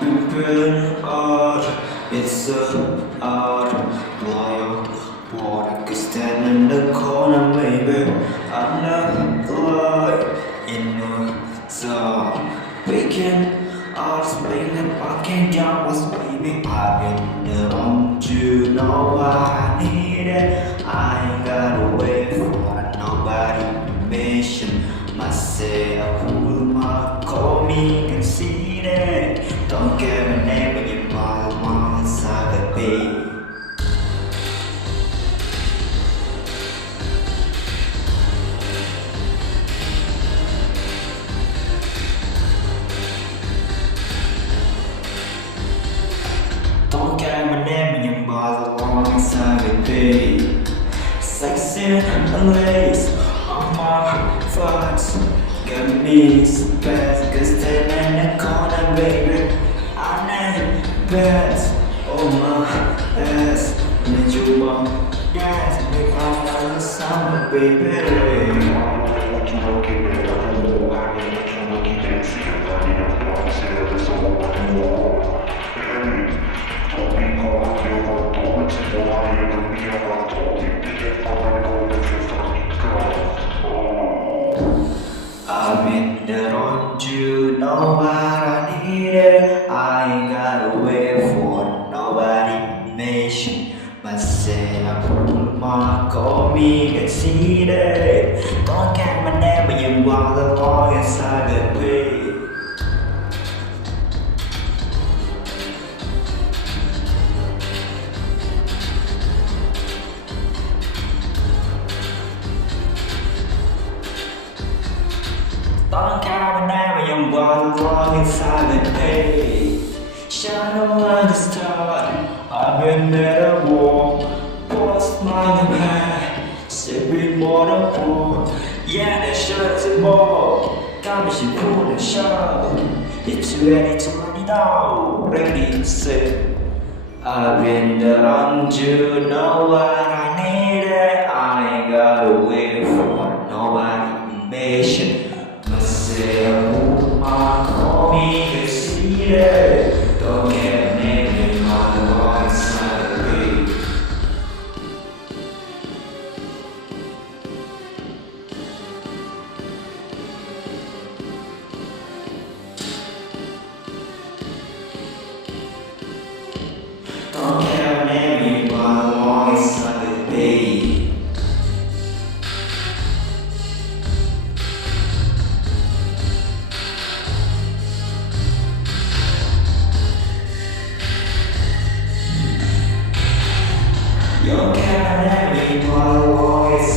Burn out, it's so out. Loyal, what I could stand in the corner, baby. I'm not like in the zone. We can all speak the fucking job was baby. I've been the wrong to know what I needed. I ain't gotta wait for nobody mission. Myself, who might call me conceited. Don't care my name when you follow my inside the beat. Don't care my name when you follow along inside the beat. Sexy and lace on my thoughts. Got me some bad, cause they're in the corner, baby. I need beds on my ass. Need you want dance, make my summer, baby. I've been there on you, know what I needed. I ain't gotta wait for nobody nation. Myself, my call me conceited. Don't get my name when you walk along inside the way. Don't care my name when you walk along inside the day. Shadow like the star, I've been there a war. Post my hair, sipping more than four. Yeah, the shirt's a ball. Got me, she pull the show. It's ready to run it out, ready to say. I've been there on you, know what I needed. I ain't gotta wait for nobody patient. Myself, my call me conceited. Don't get me in my inside the beat. Don't get me in my inside the beat. Your cat and me, my voice.